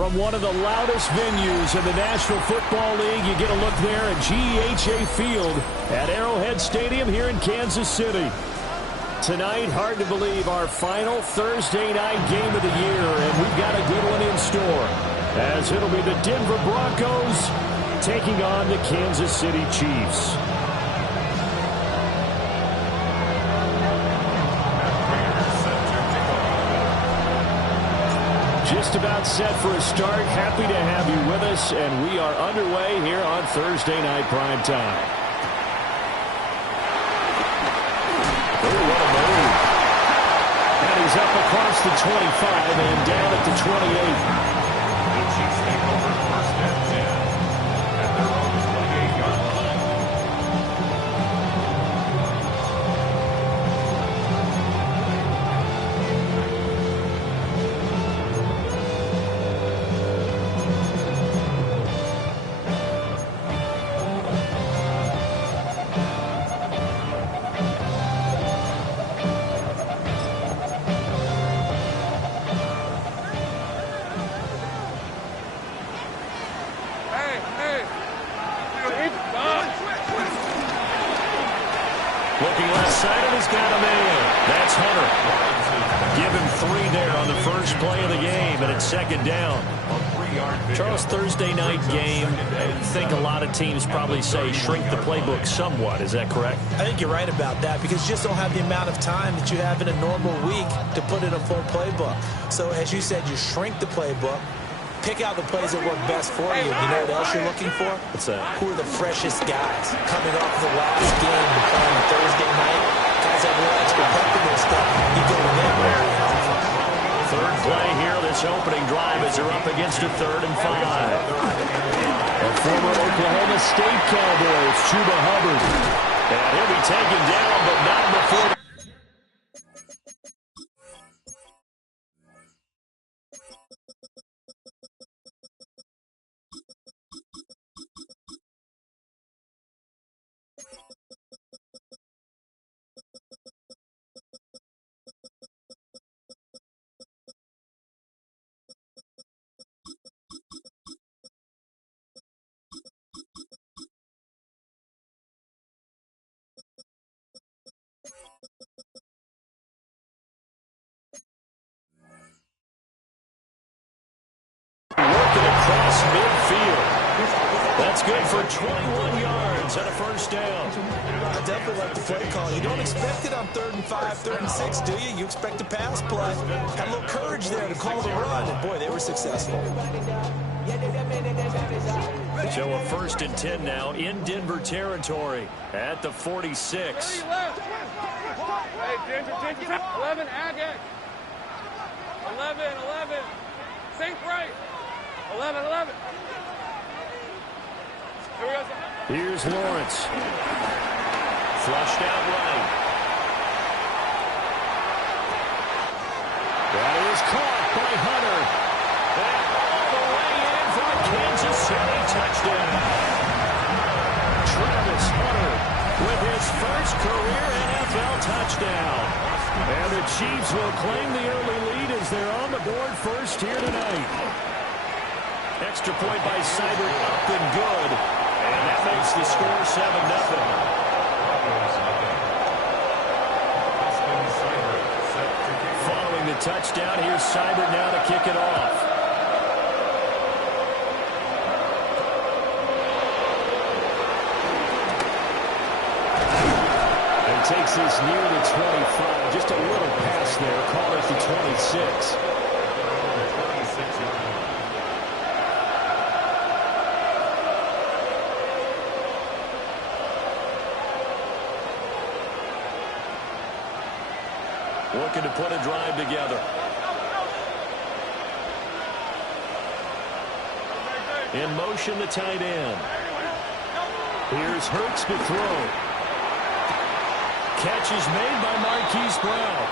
From one of the loudest venues in the National Football League, you get a look there at GEHA Field at Arrowhead Stadium here in Kansas City. Tonight, hard to believe, our final Thursday night game of the year, and we've got a good one in store, as it'll be the Denver Broncos taking on the Kansas City Chiefs. Just about set for a start. Happy to have you with us, and we are underway here on Thursday Night Prime Time. Oh, what a move. And he's up across the 25 and down at the 28. The Chiefs take over first and 10 at their own 28-yard line. Looking left side, and he's got a man. That's Hunter. Give him 3 there on the first play of the game, and it's second down. Charles, Thursday night game, I think a lot of teams probably say shrink the playbook somewhat. Is that correct? I think you're right about that, because you just don't have the amount of time that you have in a normal week to put in a full playbook. So, as you said, you shrink the playbook. Pick out the plays that work best for you. You know what else you're looking for? What's that? Who are the freshest guys coming off the last game to play on Thursday night? Guys have a little extra pep in their stuff. You go to them very often. Third play here, this opening drive as they're up against a 3rd and 5. A former Oklahoma State Cowboy, it's Chuba Hubbard. And he'll be taken down, but not before. Working across midfield. That's good for 21 yards and a first down. I definitely like the play call. You don't expect it on 3rd and 5, 3rd and 6, do you? You expect a pass play. Had a little courage there to call the run, and boy, they were successful. So a 1st and 10 now in Denver territory at the 46. 11, Agate. 11. Think right. 11. Here we go. Here's Lawrence. Flushed out right. That is caught by Hunter. And all the way in for a Kansas City touchdown. Travis Hunter with his first career NFL touchdown. And the Chiefs will claim the early lead as they're on the board first here tonight. Extra point by Seibert up and good. And that makes the score 7-0. Following the touchdown, here's Seibert now to kick it off. And takes this near the 25. Just a little pass there. Call it the 26. Looking to put a drive together. In motion, the tight end. Here's Hurts to throw. Catch is made by Marquise Brown.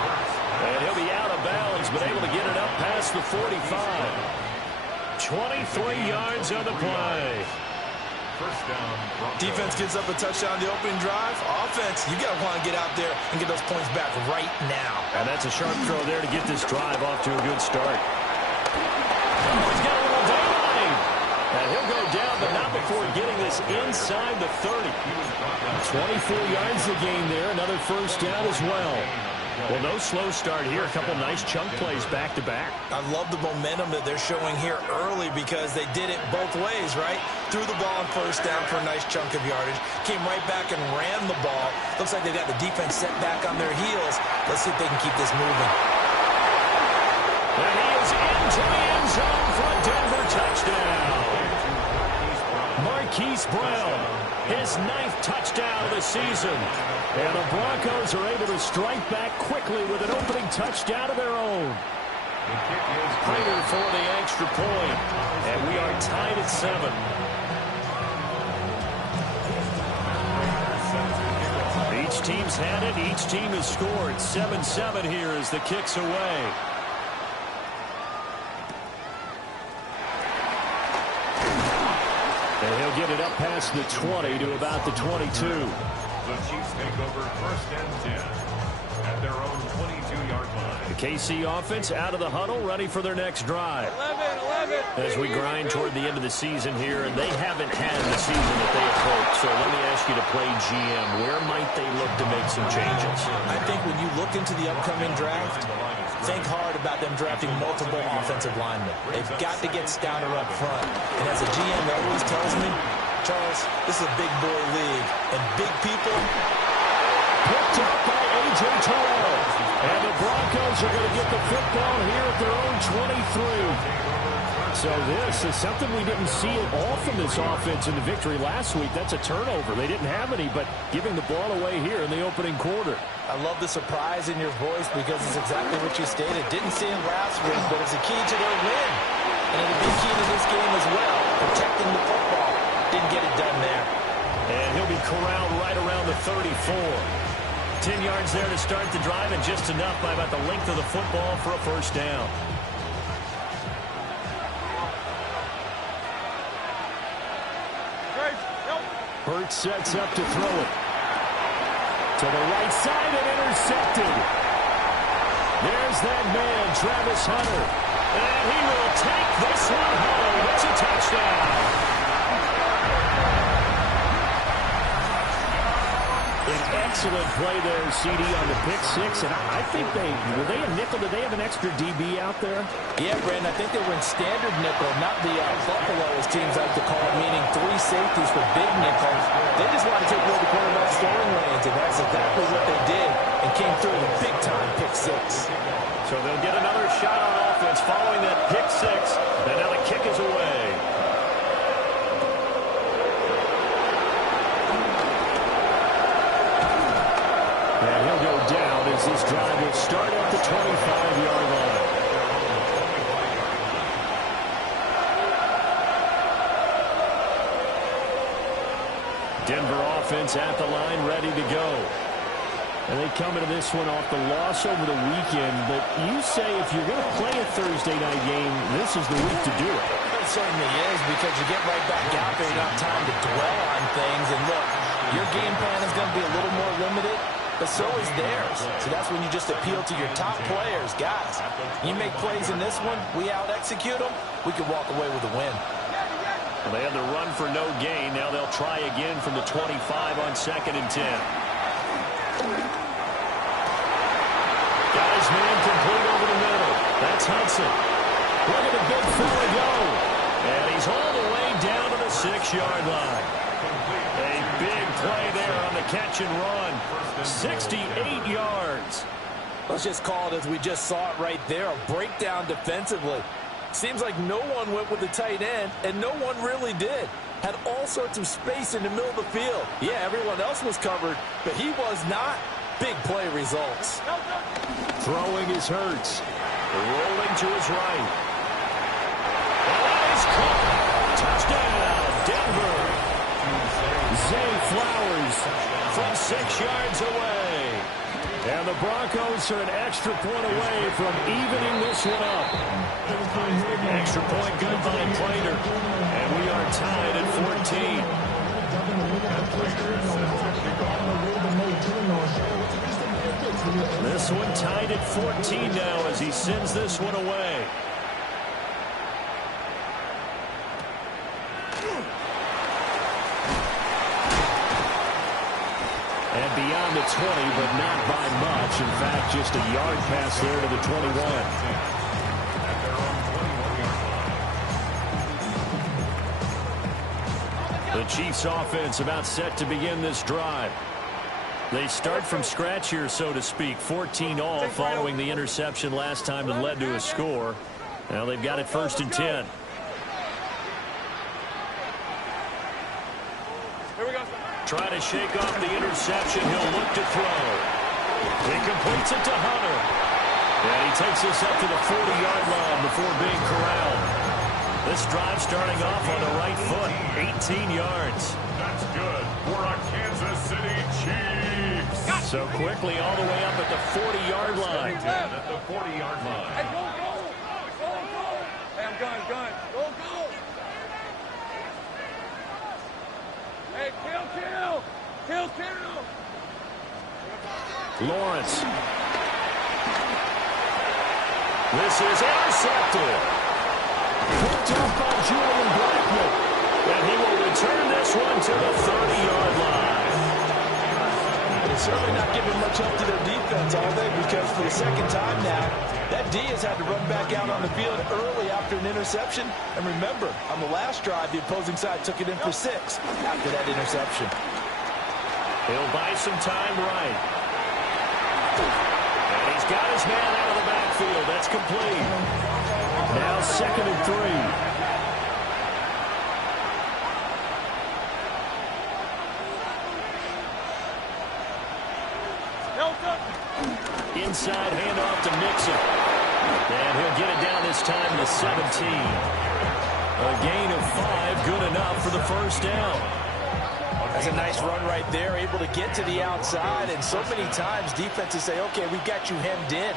And he'll be out of bounds, but able to get it up past the 45. 23 yards on the play. First down. Defense gives up a touchdown the opening drive. Offense, you got to want to get out there and get those points back right now. And that's a sharp throw there to get this drive off to a good start. Oh, he's got a little And he'll go down, but not before getting this inside the 30. 24 yards a gain there. Another first down as well. Well, no slow start here. A couple nice chunk plays back-to-back. I love the momentum that they're showing here early because they did it both ways, right? Threw the ball on first down for a nice chunk of yardage. Came right back and ran the ball. Looks like they got the defense set back on their heels. Let's see if they can keep this moving. And he is into the end zone for a Denver touchdown. Marquise Brown, his 9th touchdown of the season. And the Broncos are able to strike back quickly with an opening touchdown of their own. Prater for the extra point. And we are tied at 7. Each team's had it. Each team has scored. 7-7 here as the kick's away. And he'll get it up past the 20 to about the 22. The Chiefs take over 1st and 10 at their own 22-yard line. The KC offense out of the huddle, ready for their next drive. 11. As we grind toward the end of the season here, and they haven't had the season that they had hoped. So let me ask you to play GM. Where might they look to make some changes? I think when you look into the upcoming draft, think hard about them drafting multiple offensive linemen. They've got to get stouter up front. And as a GM always tells me, Charles, this is a big boy league, and big people. Picked up by A.J. Terrell. And the Broncos are going to get the football here at their own 23. So this is something we didn't see at all from this offense in the victory last week. That's a turnover. They didn't have any, but giving the ball away here in the opening quarter. I love the surprise in your voice because it's exactly what you stated. Didn't see it last week, but it's a key to their win. And it'll be key to this game as well, protecting the football. Didn't get it done there. And he'll be corralled right around the 34. 10 yards there to start the drive, and just enough by about the length of the football for a first down. Hurts sets up to throw it. To the right side and intercepted. There's that man, Travis Hunter. And he will take this one home. It's a touchdown. An excellent play there, CD, on the pick six. And I think were they a nickel? Did they have an extra DB out there? Yeah, Brandon, I think they were in standard nickel, not the Buffalo, as teams like to call it, meaning 3 safeties for big nickel. They just wanted to take away the quarterback's throwing lanes, and that's exactly what they did, and came through with a big-time pick six. So they'll get another shot on offense following that pick six, and now the kick is away. And he'll go down as this drive will start at the 25-yard line. Denver offense at the line, ready to go. And they come into this one off the loss over the weekend. But you say if you're going to play a Thursday night game, this is the week to do it. It certainly is, because you get right back out there. You don't have time to dwell on things. And look, your game plan is going to be a little more limited, but so is theirs. So that's when you just appeal to your top players. Guys, you make plays in this one, we out-execute them, we can walk away with a win. Well, they had the run for no gain. Now they'll try again from the 25 on 2nd and 10. Got his man complete over the middle. That's Hudson. Look at the big fella go. And he's all the way down to the 6-yard line. A big play there on the catch and run. 68 yards. Let's just call it as we just saw it right there, a breakdown defensively. Seems like no one went with the tight end, and no one really did. Had all sorts of space in the middle of the field. Yeah, everyone else was covered, but he was not. Big play results. Throwing is Hurts. Rolling to his right. And that is caught. Touchdown, Denver. Zay Flowers from 6 yards away. And the Broncos are an extra point away from evening this one up. Extra point good by Prater. And we are tied at 14. This one tied at 14 now as he sends this one away. around the 20, but not by much. In fact, just a yard pass there to the 21. The Chiefs offense about set to begin this drive. They start from scratch here, so to speak. 14 all following the interception last time that led to a score. Now they've got it 1st and 10. Try to shake off the interception. He'll look to throw. He completes it to Hunter. And he takes this up to the 40-yard line before being corralled. This drive starting off on the right foot. 18 yards. That's good for a Kansas City Chiefs. So quickly all the way up at the 40-yard line. At the 40-yard line. Hey, go, go. Go, go. Hey, I'm gun. Go, go. Hey, kill. Lawrence. This is intercepted. Picked up by Julian Blackmon. And he will return this one to the 30-yard line. They're certainly not giving much up to their defense, are they? Because for the second time now, that D has had to run back out on the field early after an interception. And remember, on the last drive, the opposing side took it in for 6 after that interception. He'll buy some time right. And he's got his man out of the backfield. That's complete. Now 2nd and 3. Inside handoff to Mixon. And he'll get it down this time to 17. A gain of 5, good enough for the 1st down. That's a nice run right there, able to get to the outside. And so many times defenses say, okay, we've got you hemmed in.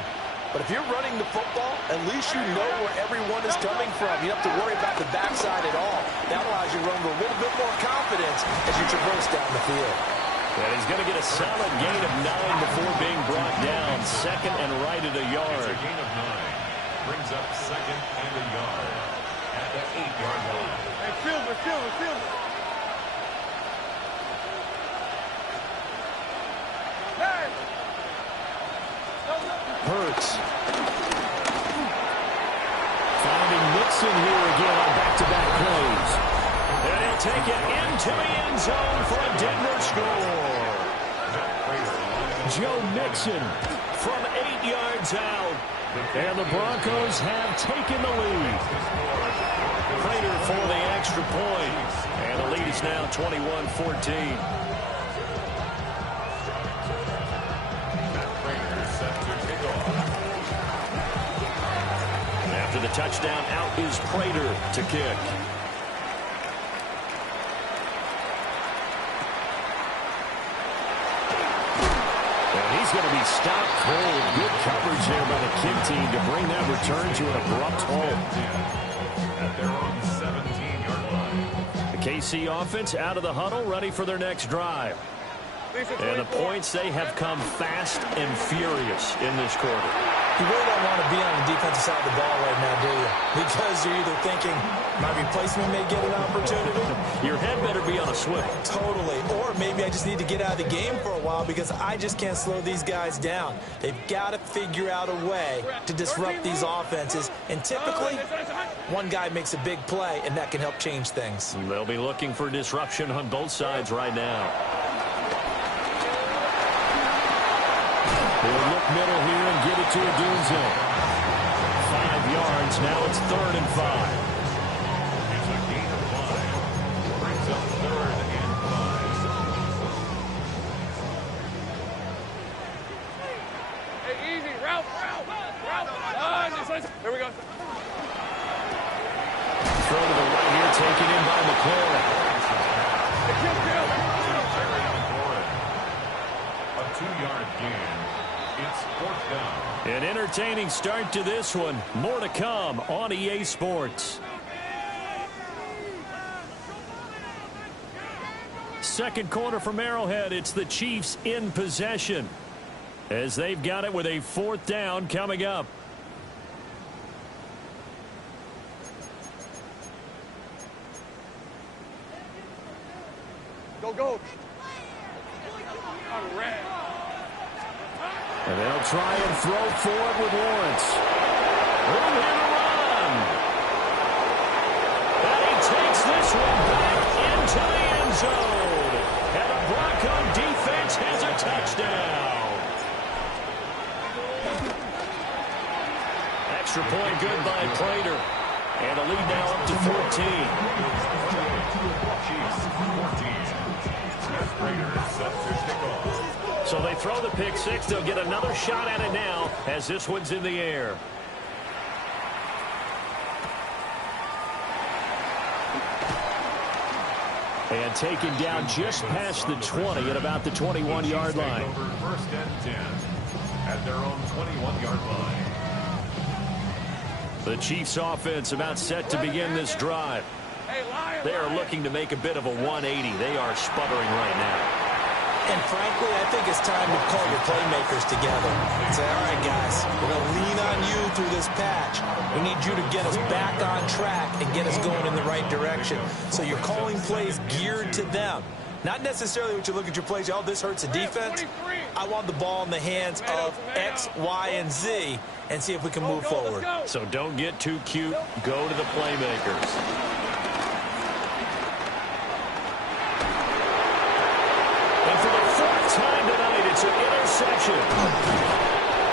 But if you're running the football, at least you know where everyone is coming from. You don't have to worry about the backside at all. That allows you to run with a little bit more confidence as you traverse down the field. And he's going to get a solid gain of 9 before being brought down. 2nd and right at a yard. It's a gain of 9. Brings up 2nd and a yard at the 8-yard line. Hey, Silver. Hey! Hurts. Finding Mixon here again on back-to-back plays. And he'll take it into the end zone for a Denver score. Joe Mixon from 8 yards out. And the Broncos have taken the lead. Prater for the extra point. And the lead is now 21-14. After the touchdown, out is Prater to kick. And he's going to be stopped cold. Good coverage there by the kick team to bring that return to an abrupt halt. At their own 17-yard line. The KC offense out of the huddle, ready for their next drive. And the points, they have come fast and furious in this quarter. You really don't want to be on the defensive side of the ball right now, do you? Because you're either thinking, my replacement may get an opportunity. Your head better be on a swivel. Totally. Or maybe I just need to get out of the game for a while because I just can't slow these guys down. They've got to figure out a way to disrupt these offenses. And typically, one guy makes a big play, and that can help change things. They'll be looking for disruption on both sides right now. They'll look middle here and give it to Odunze. 5 yards. Now it's 3rd and 5. It's a gain of 5. Brings up 3rd and 5. Hey, easy. Route. Here we go. Throw to the right here, taken in by McLaurin. Kill. A 2-yard gain. It's 4th down. An entertaining start to this one. More to come on EA Sports. Second quarter from Arrowhead. It's the Chiefs in possession as they've got it with a 4th down coming up. Go. I'm red. And they'll try and throw forward with Lawrence. Room here to run. And he takes this one back into the end zone. And the Bronco defense has a touchdown. Extra point good by Prater. And the lead now up to 14. Chiefs 14. As Prater set to kick off. So they throw the pick six. They'll get another shot at it now as this one's in the air. And taken down just past the 20 at about the 21-yard line. Over first and 10 at their own 21-yard line. The Chiefs offense about set to begin this drive. They are looking to make a bit of a 180. They are sputtering right now. And frankly, I think it's time to call your playmakers together and say, all right, guys, we're going to lean on you through this patch. We need you to get us back on track and get us going in the right direction. So you're calling plays geared to them. Not necessarily what you look at your plays, oh, this hurts the defense. I want the ball in the hands of X, Y, and Z and see if we can move forward. So don't get too cute. Go to the playmakers. Time tonight, it's an interception.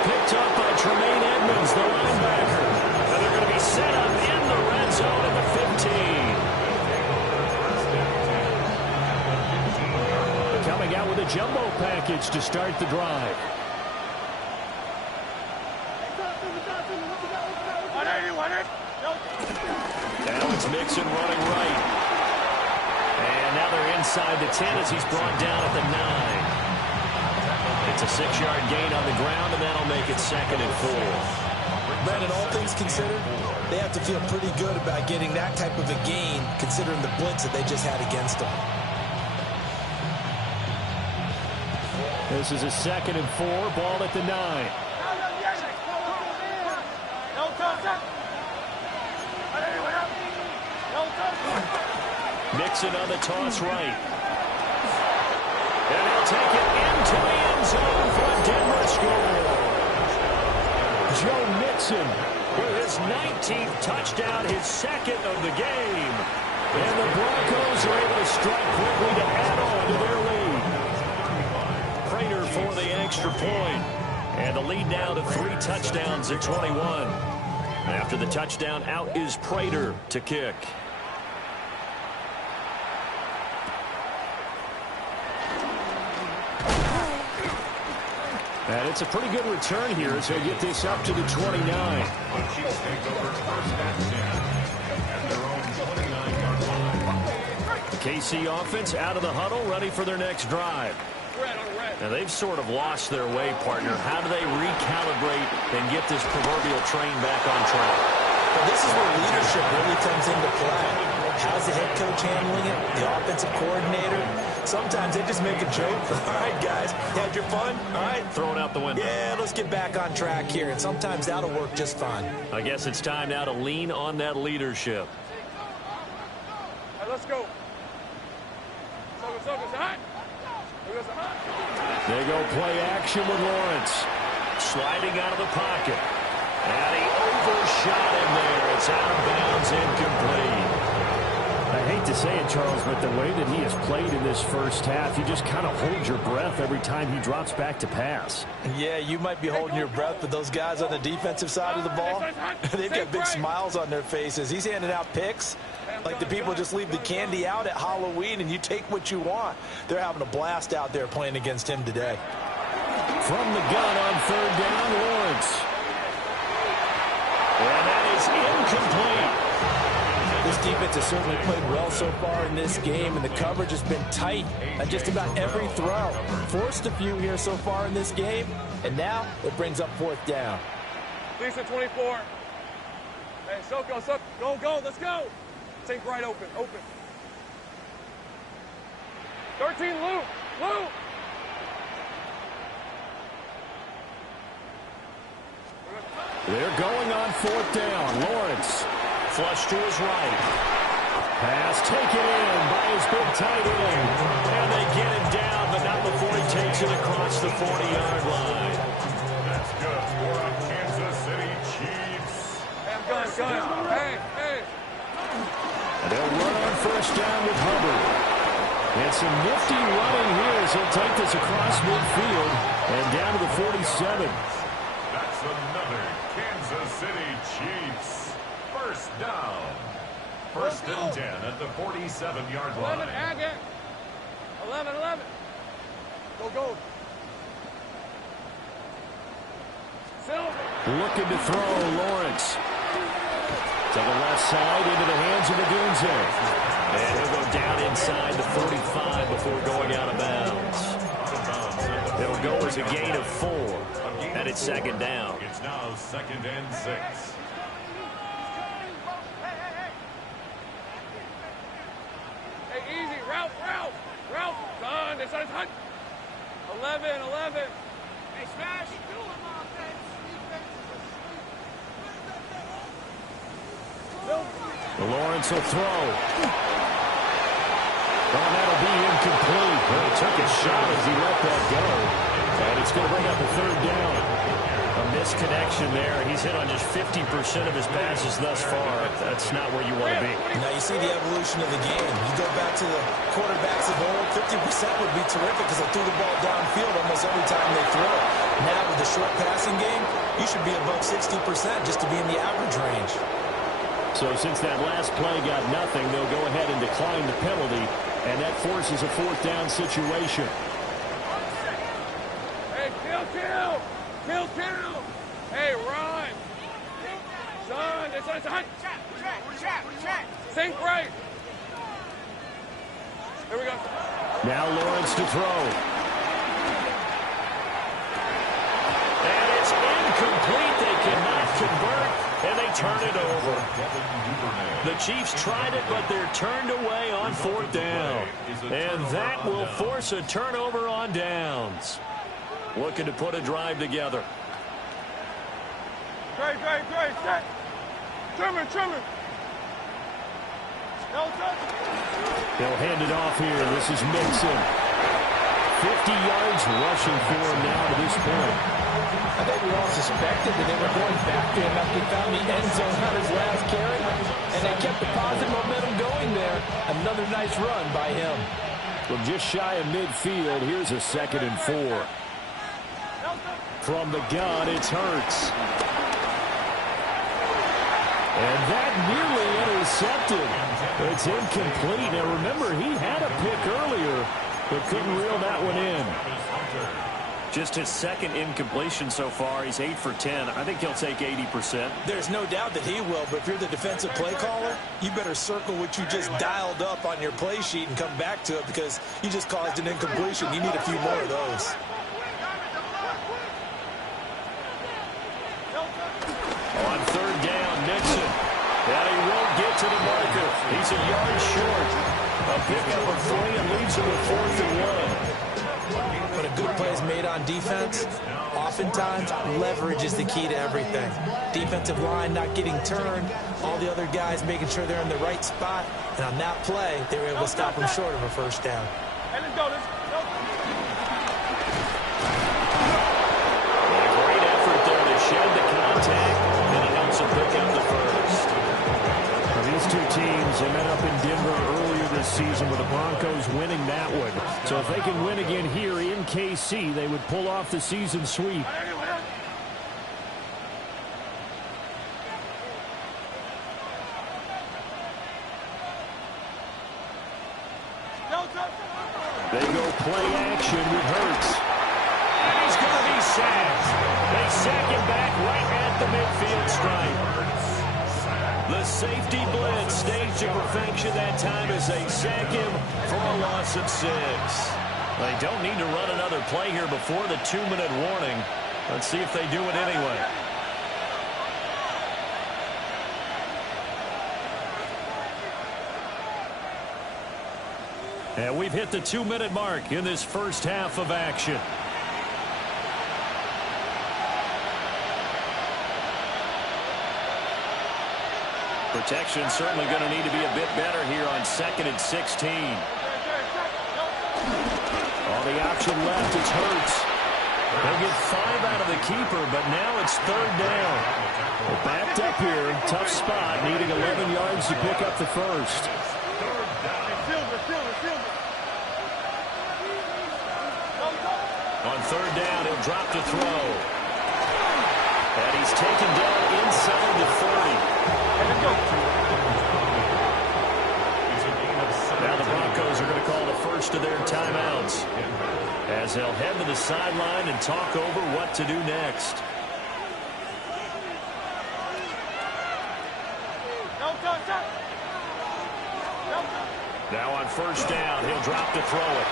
Picked up by Tremaine Edmonds, the linebacker. And they're going to be set up in the red zone at the 15. Coming out with a jumbo package to start the drive. Now it's Mixon running right. And now they're inside the 10 as he's brought down at the 9. It's a 6-yard gain on the ground, and that'll make it 2nd and 4. Brandon, all things considered, they have to feel pretty good about getting that type of a gain, considering the blitz that they just had against them. This is a 2nd and 4, ball at the 9. Mixon on the toss right. And he'll take it into the end zone for a Denver score. Joe Mixon with his 19th touchdown, his 2nd of the game. And the Broncos are able to strike quickly to add on to their lead. Prater for the extra point. And the lead now to 3 touchdowns at 21. After the touchdown, out is Prater to kick. And it's a pretty good return here as they get this up to the 29. Chiefs take over first and 10 at their own 29-yard line. KC offense out of the huddle, ready for their next drive. Now they've sort of lost their way, partner. How do they recalibrate and get this proverbial train back on track? Well, this is where leadership really comes into play. How's the head coach handling it? The offensive coordinator? Sometimes they just make a joke. All right, guys, you had your fun? All right. Throw it out the window. Yeah, let's get back on track here. And sometimes that'll work just fine. I guess it's time now to lean on that leadership. All right, let's go. They go play action with Lawrence. Sliding out of the pocket. And he overshot him there. It's out of bounds, incomplete. I hate to say it, Charles, but the way that he has played in this first half, you just kind of hold your breath every time he drops back to pass. Yeah, you might be holding your breath, but those guys on the defensive side of the ball, they've got big smiles on their faces. He's handing out picks like the people just leave the candy out at Halloween and you take what you want. They're having a blast out there playing against him today. From the gun on 3rd down, Lawrence. And that is incomplete. This defense has certainly played well so far in this game, and the coverage has been tight on just about every throw. Forced a few here so far in this game, and now it brings up 4th down. Lisa 24. Hey, Soko, go, let's go. Take right open. 13, Lou. They're going on 4th down. Lawrence. Flush to his right. Pass taken in by his big tight end. And they get him down, but not before he takes it across the 40-yard line. gun. Hey, hey. And they'll run on first down with Hubbard. And some nifty running here as he'll take this across midfield and down to the 47. That's another Kansas City Chiefs first down. First and 10 at the 47-yard line. 11, Agate. 11. Go. Silver. Looking to throw, Lawrence. To the left side, into the hands of Odunze. And he'll go down inside the 45 before going out of bounds. It'll go as a gain of 4. And it's second down. It's now 2nd and 6. Hey, easy. Ralph. Son, it's on his hunt. 11. Hey, smash. Lawrence will throw. Oh, that'll be incomplete. Well, he took a shot as he let that go. And it's going to bring up a third down. A misconnection there. He's hit on just 50% of his passes thus far. That's not where you want to be. Now you see the evolution of the game. You go back to the quarterbacks of old, 50% would be terrific because they threw the ball downfield almost every time they throw it. Now with the short passing game, you should be above 60% just to be in the average range. So since that last play got nothing, they'll go ahead and decline the penalty, and that forces a fourth down situation. Hey, kill. Hey, run. Son, it's on his hunt. Sink right. Here we go. Now Lawrence to throw. And it's incomplete. They cannot convert, and they turn it over. The Chiefs tried it, but they're turned away on fourth down. And that will force a turnover on downs. Looking to put a drive together. Great. Set. Trimmer. They'll hand it off here. This is Mixon. 50 yards rushing for him now to this point. I think we all suspected that they were going back to him after he found the end zone on his last carry, and they kept the positive momentum going there. Another nice run by him. From just shy of midfield, here's a 2nd and 4. From the gun, it's Hurts. And that nearly intercepted. It's incomplete. Now remember, he had a pick earlier, but couldn't reel that one in. Just his second incompletion so far. He's 8 for 10. I think he'll take 80%. There's no doubt that he will, but if you're the defensive play caller, you better circle what you just dialed up on your play sheet and come back to it because you just caused an incompletion. You need a few more of those. On third down, Nixon. And he won't get to the marker. He's a yard short. A pickup of 3 and leads him with 4th and 1. When a good play is made on defense, oftentimes leverage is the key to everything. Defensive line not getting turned, all the other guys making sure they're in the right spot, and on that play, they were able to stop them short of a first down. Hey, let's go. A great effort there to shed the contact, and it helps him pick up the first. Now, these two teams, they met up in Denver earlier this season with the Broncos winning that one. So if they can win again here in KC, they would pull off the season sweep. They go play action with Hurts. And he's going to be sacked. They sack him back right at the midfield stripe. The safety blitz staged to perfection that time as they sack him for a loss of 6. They don't need to run another play here before the 2-minute warning. Let's see if they do it anyway. And we've hit the 2-minute mark in this first half of action. Protection certainly going to need to be a bit better here on 2nd and 16. All the option left is Hurts. They'll get 5 out of the keeper, but now it's 3rd down. Well, backed up here, tough spot, needing 11 yards to pick up the first. On 3rd down, he'll drop to throw. And he's taken down inside the 30. Now the Broncos are going to call the first of their timeouts, as they'll head to the sideline and talk over what to do next. Now on 1st down, he'll drop to throw it.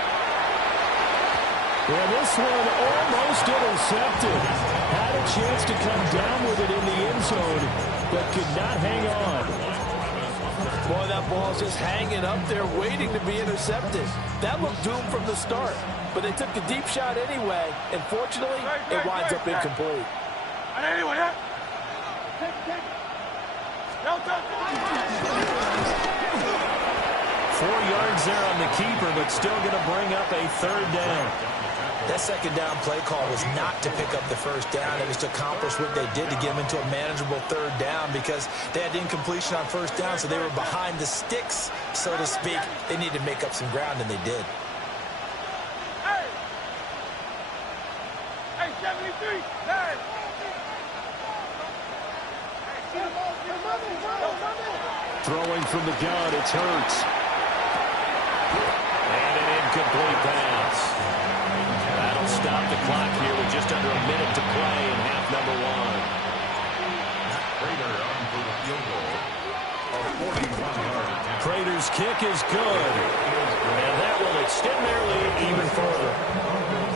Yeah, this one almost intercepted. Had a chance to come down with it in the end zone, but could not hang on. Boy, that ball's just hanging up there waiting to be intercepted. That looked doomed from the start, but they took the deep shot anyway, and fortunately, it winds up incomplete. 4 yards there on the keeper, but still going to bring up a 3rd down. That 2nd down play call was not to pick up the 1st down. It was to accomplish what they did to get them into a manageable 3rd down, because they had incompletion on 1st down, so they were behind the sticks, so to speak. They needed to make up some ground, and they did. Hey, 73, hey. Throwing from the gun, it's Hurts. And an incomplete pass. That'll stop the clock here with just under a minute to play in half number 1. Prater on for the field goal. A 41-yard attempt. Prater's kick is good. And that will extend their lead even further.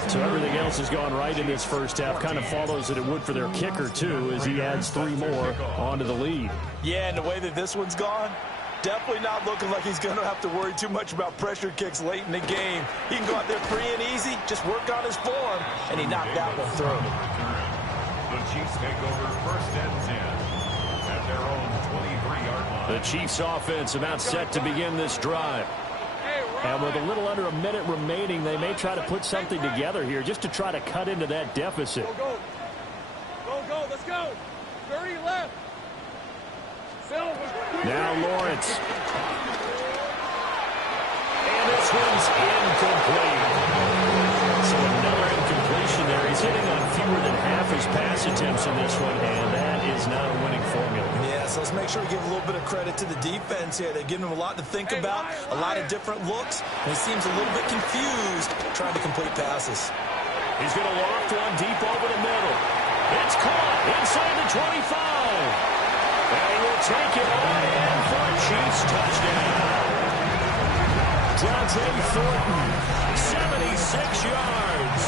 So everything else has gone right in this first half. Kind of follows that it would for their kicker, too, as he adds 3 more onto the lead. Yeah, and the way that this one's gone, definitely not looking like he's going to have to worry too much about pressure kicks late in the game. He can go out there free and easy, just work on his form, and he knocked that one through. The Chiefs take over 1st and 10 at their own 23-yard line. The Chiefs offense about set to begin this drive. And with a little under a minute remaining, they may try to put something together here just to try to cut into that deficit. Go, let's go. 30 left. Now Lawrence. And this one's incomplete. So another incompletion there. He's hitting on fewer than half his pass attempts in this one, and that is not a winning formula. Yeah, so let's make sure we give a little bit of credit to the defense here. They're giving him a lot to think about, a lot of different looks, and he seems a little bit confused trying to complete passes. He's going to loft one deep over the middle. It's caught inside the 25. And he will take it on in for a Chiefs touchdown. Dante Thornton, 76 yards.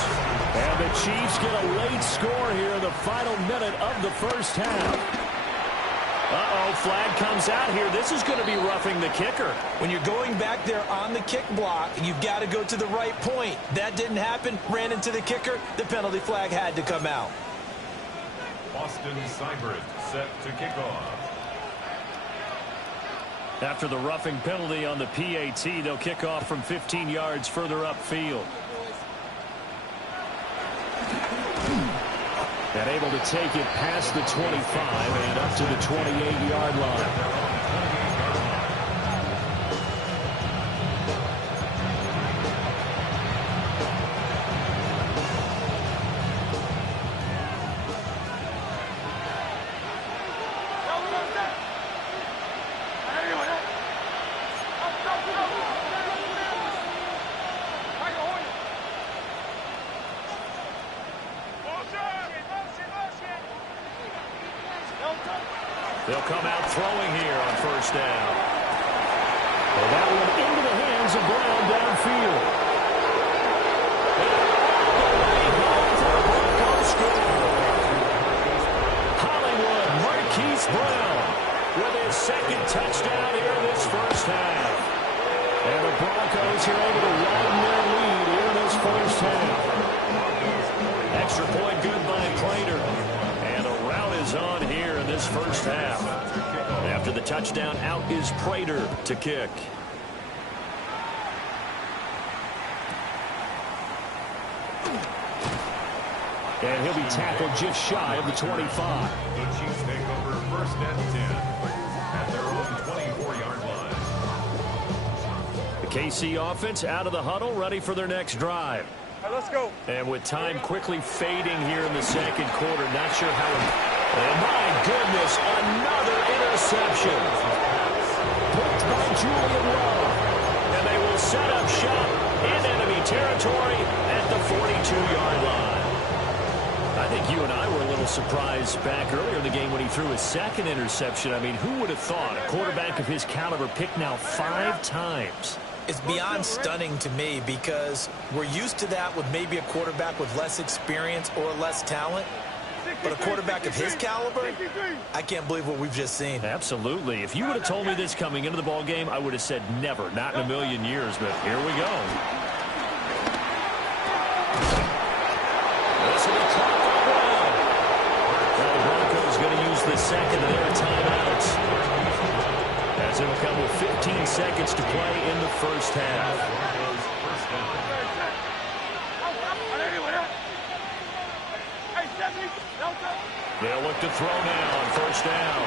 And the Chiefs get a late score here in the final minute of the first half. Flag comes out here. This is going to be roughing the kicker. When you're going back there on the kick block, you've got to go to the right point. That didn't happen. Ran into the kicker. The penalty flag had to come out. Austin Seibert set to kick off. After the roughing penalty on the PAT, they'll kick off from 15 yards further upfield. And able to take it past the 25 and up to the 28-yard line. They'll come out throwing here on first down. Well, that one into the hands of Brown downfield. And all the way home for a Broncos score. Hollywood Marquise Brown with his 2nd touchdown here in this first half. And the Broncos are able to widen their lead here in this first half. Extra point good by Prater. And a rout is on here in this first half. After the touchdown, out is Prater to kick. And he'll be tackled just shy of the 25. The Chiefs take over 1st and 10 at their own 24-yard line. The KC offense out of the huddle, ready for their next drive. All right, let's go. And with time quickly fading here in the second quarter, not sure how. And my goodness, another interception. Picked by Julian Love. And they will set up shop in enemy territory at the 42-yard line. I think you and I were a little surprised back earlier in the game when he threw his second interception. I mean, who would have thought a quarterback of his caliber picked now 5 times? It's beyond stunning to me because we're used to that with maybe a quarterback with less experience or less talent. But a quarterback of his caliber, I can't believe what we've just seen. Absolutely. If you would have told me this coming into the ball game, I would have said never, not in a million years. But here we go. This will be caught by Brown. Now the Broncos going to use the second of their timeouts, as it will come with 15 seconds to play in the first half. They'll look to throw now on first down.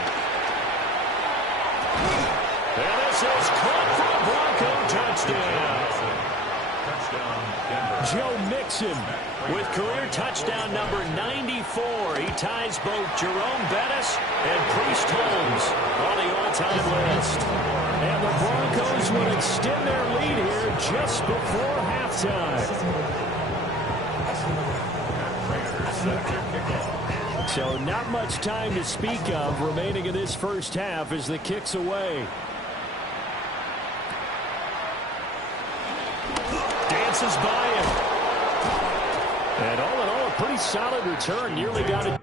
And this is caught for a Bronco touchdown. Joe Mixon with career touchdown number 94. He ties both Jerome Bettis and Priest Holmes on the all-time list. And the Broncos would extend their lead here just before halftime. So not much time to speak of remaining in this first half as the kick's away. Dances by him. And all in all, a pretty solid return. Nearly got it.